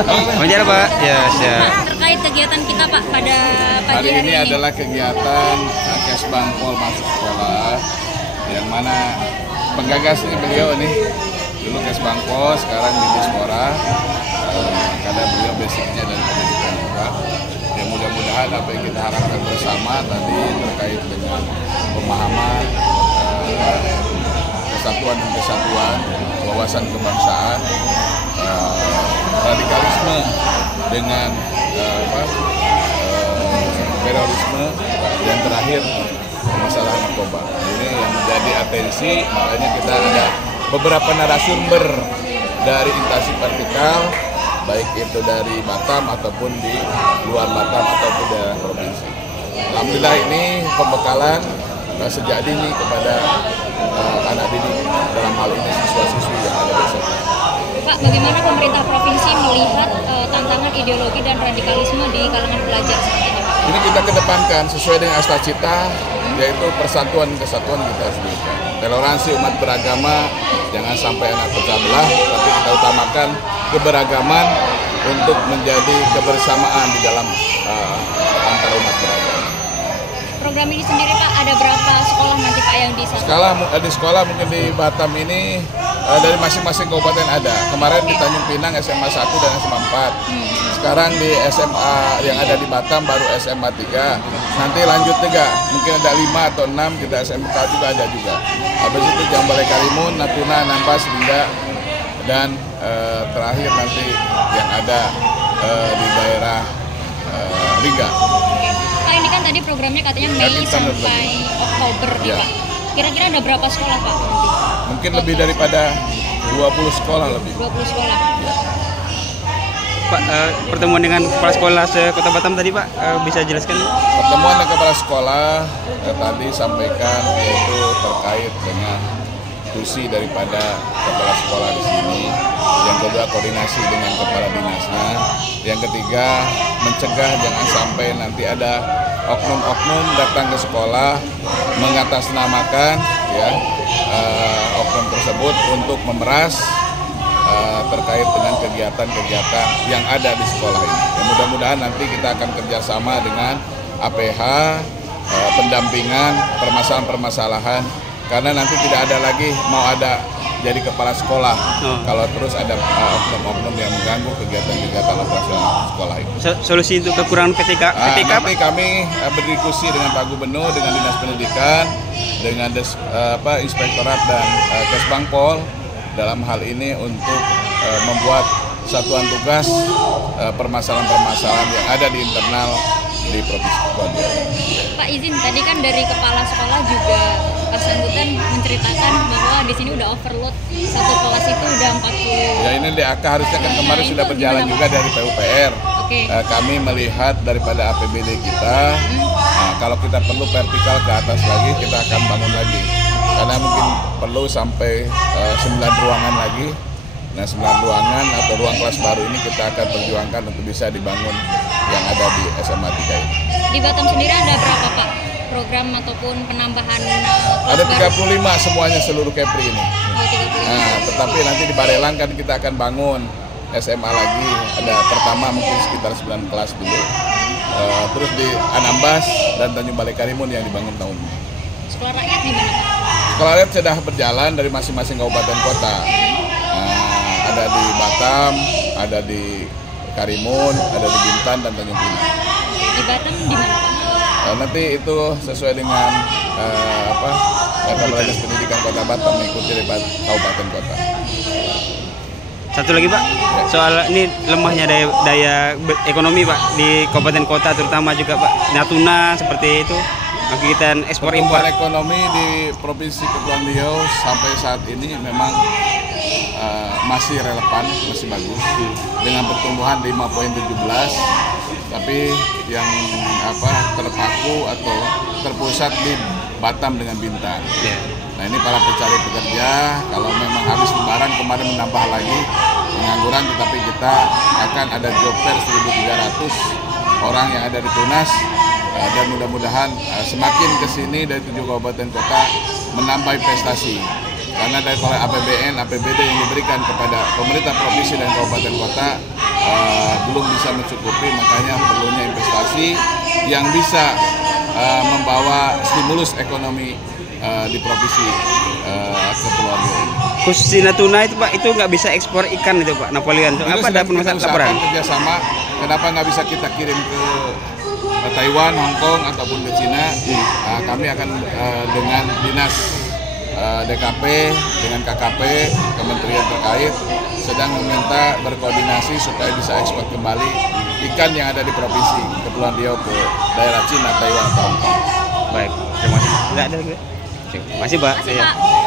Wawancara Pak. Ya, siap. Terkait kegiatan kita Pak pada pagi Hari ini adalah kegiatan Kesbangpol masuk sekolah, yang mana penggagasnya beliau nih, dulu Kesbangpol, sekarang di Dispora, karena beliau basicnya dari pendidikan juga. Ya mudah-mudahan apa yang kita harapkan bersama tadi terkait dengan pemahaman kesatuan dan kesatuan, wawasan kebangsaan, radikalisme dengan terorisme, dan terakhir masalah narkoba. Ini yang menjadi atensi, makanya kita ada beberapa narasumber dari instansi vertikal, baik itu dari Batam ataupun di luar Batam ataupun daerah provinsi. Alhamdulillah ini pembekalan sejak dini kepada anak didik, dalam hal ini siswa-siswi yang ada di sana. Pak, bagaimana pemerintah provinsi melihat tantangan ideologi dan radikalisme di kalangan pelajar saat ini? Ini kita kedepankan sesuai dengan cita-cita, yaitu persatuan kesatuan kita sendiri. Toleransi umat beragama, jangan sampai anak pecah belah, tapi kita utamakan keberagaman untuk menjadi kebersamaan di dalam antara umat beragama. Program ini sendiri Pak, ada berapa sekolah nanti Pak yang disasar? Di sekolah mungkin di Batam ini dari masing-masing kabupaten ada. Kemarin di Tanjung Pinang SMA 1 dan SMA 4. Sekarang di SMA yang ada di Batam baru SMA 3. Nanti lanjut juga, mungkin ada 5 atau 6, kita SMK juga ada juga. Habis itu Jambalai Karimun, Natuna, Nampas, Linda, dan terakhir nanti yang ada di daerah Lingga. Pak, ini kan tadi programnya katanya Mei sampai Oktober nih Pak. Kira-kira ada berapa sekolah Pak nanti? Mungkin lebih daripada 20 sekolah lebih. 20 sekolah. Ya. Pak, pertemuan dengan kepala sekolah se-Kota Batam tadi Pak, bisa jelaskan? Pertemuan dengan kepala sekolah tadi sampaikan yaitu terkait dengan tusi daripada kepala sekolah di sini. Yang kedua koordinasi dengan kepala dinasnya. Yang ketiga mencegah jangan sampai nanti ada oknum-oknum datang ke sekolah mengatasnamakan ya oknum tersebut untuk memeras terkait dengan kegiatan-kegiatan yang ada di sekolah ini. Ya, mudah-mudahan nanti kita akan kerjasama dengan APH, pendampingan permasalahan-permasalahan, karena nanti tidak ada lagi mau ada jadi kepala sekolah kalau terus ada oknum-oknum yang mengganggu kegiatan-kegiatan operasional sekolah itu. Solusi untuk kekurangan PTK? Nanti kami berdiskusi dengan Pak Gubernur, dengan Dinas Pendidikan, dengan Inspektorat dan Kesbangpol dalam hal ini untuk membuat satuan tugas permasalahan-permasalahan yang ada di internal di Provinsi Kepulauan Riau. Pak izin, tadi kan dari kepala sekolah juga bersangkutan menceritakan bahwa di sini udah overload, satu kelas itu udah 40. Ya ini DAK harusnya kan kemarin sudah berjalan juga dari PUPR. Okay. Kami melihat daripada APBD kita, kalau kita perlu vertikal ke atas lagi, kita akan bangun lagi. Karena mungkin perlu sampai 9 ruangan lagi. Nah 9 ruangan atau ruang kelas baru ini kita akan perjuangkan untuk bisa dibangun yang ada di SMA 3 ini. Di Batam sendiri ada berapa Pak program ataupun penambahan kelas ada 35 baru? semuanya seluruh Kepri ini. Oh, 35. Nah, tetapi nanti di Barelang kan kita akan bangun SMA lagi. Ada pertama mungkin sekitar 9 kelas dulu. Terus di Anambas dan Tanjung Balai Karimun yang dibangun tahun ini. Sekolah rakyat di mana Pak? Sekolah rakyat sudah berjalan dari masing-masing kabupaten kota. Ada di Batam, ada di Karimun, ada di Bintan dan Tanjung Pinang. Di Batam di mana Pak? Nanti itu sesuai dengan Kepala Dinas Pendidikan Kota Batam mengikuti dari kabupaten kota. Satu lagi Pak, soal ini lemahnya daya ekonomi Pak di kabupaten kota terutama juga Pak. Natuna seperti itu, kegiatan ekspor impor. Pertumbuhan ekonomi di Provinsi Kepulauan Riau sampai saat ini memang masih relevan, masih bagus dengan pertumbuhan 5,17, tapi yang terpaku atau terpusat di Batam dengan Bintan. Nah ini para pencari pekerja kalau memang habis lebaran kemarin menambah lagi pengangguran, tetapi kita akan ada job fair 1.300 orang yang ada di Tunas, dan mudah-mudahan semakin kesini dari 7 kabupaten kota menambah investasi. Karena dari APBN, APBD yang diberikan kepada pemerintah provinsi dan kabupaten kota belum bisa mencukupi, makanya perlunya investasi yang bisa membawa stimulus ekonomi di provinsi Kepulauan Riau ini. Khusus di Natuna itu Pak, itu nggak bisa ekspor ikan itu Pak, Napoleon. So, Itu apa ada sedang kita permasalahan laporan? usahakan kerjasama, kenapa nggak bisa kita kirim ke Taiwan, Hong Kong, ataupun ke Cina. Kami akan dengan dinas DKP, dengan KKP, kementerian terkait sedang meminta berkoordinasi supaya bisa ekspor kembali ikan yang ada di provinsi Kepulauan Riau ke daerah Cina, Taiwan, atau Hong Kong. Baik, terima kasih. Nggak ada lagi. Terima kasih Pak. Terima kasih, Pak.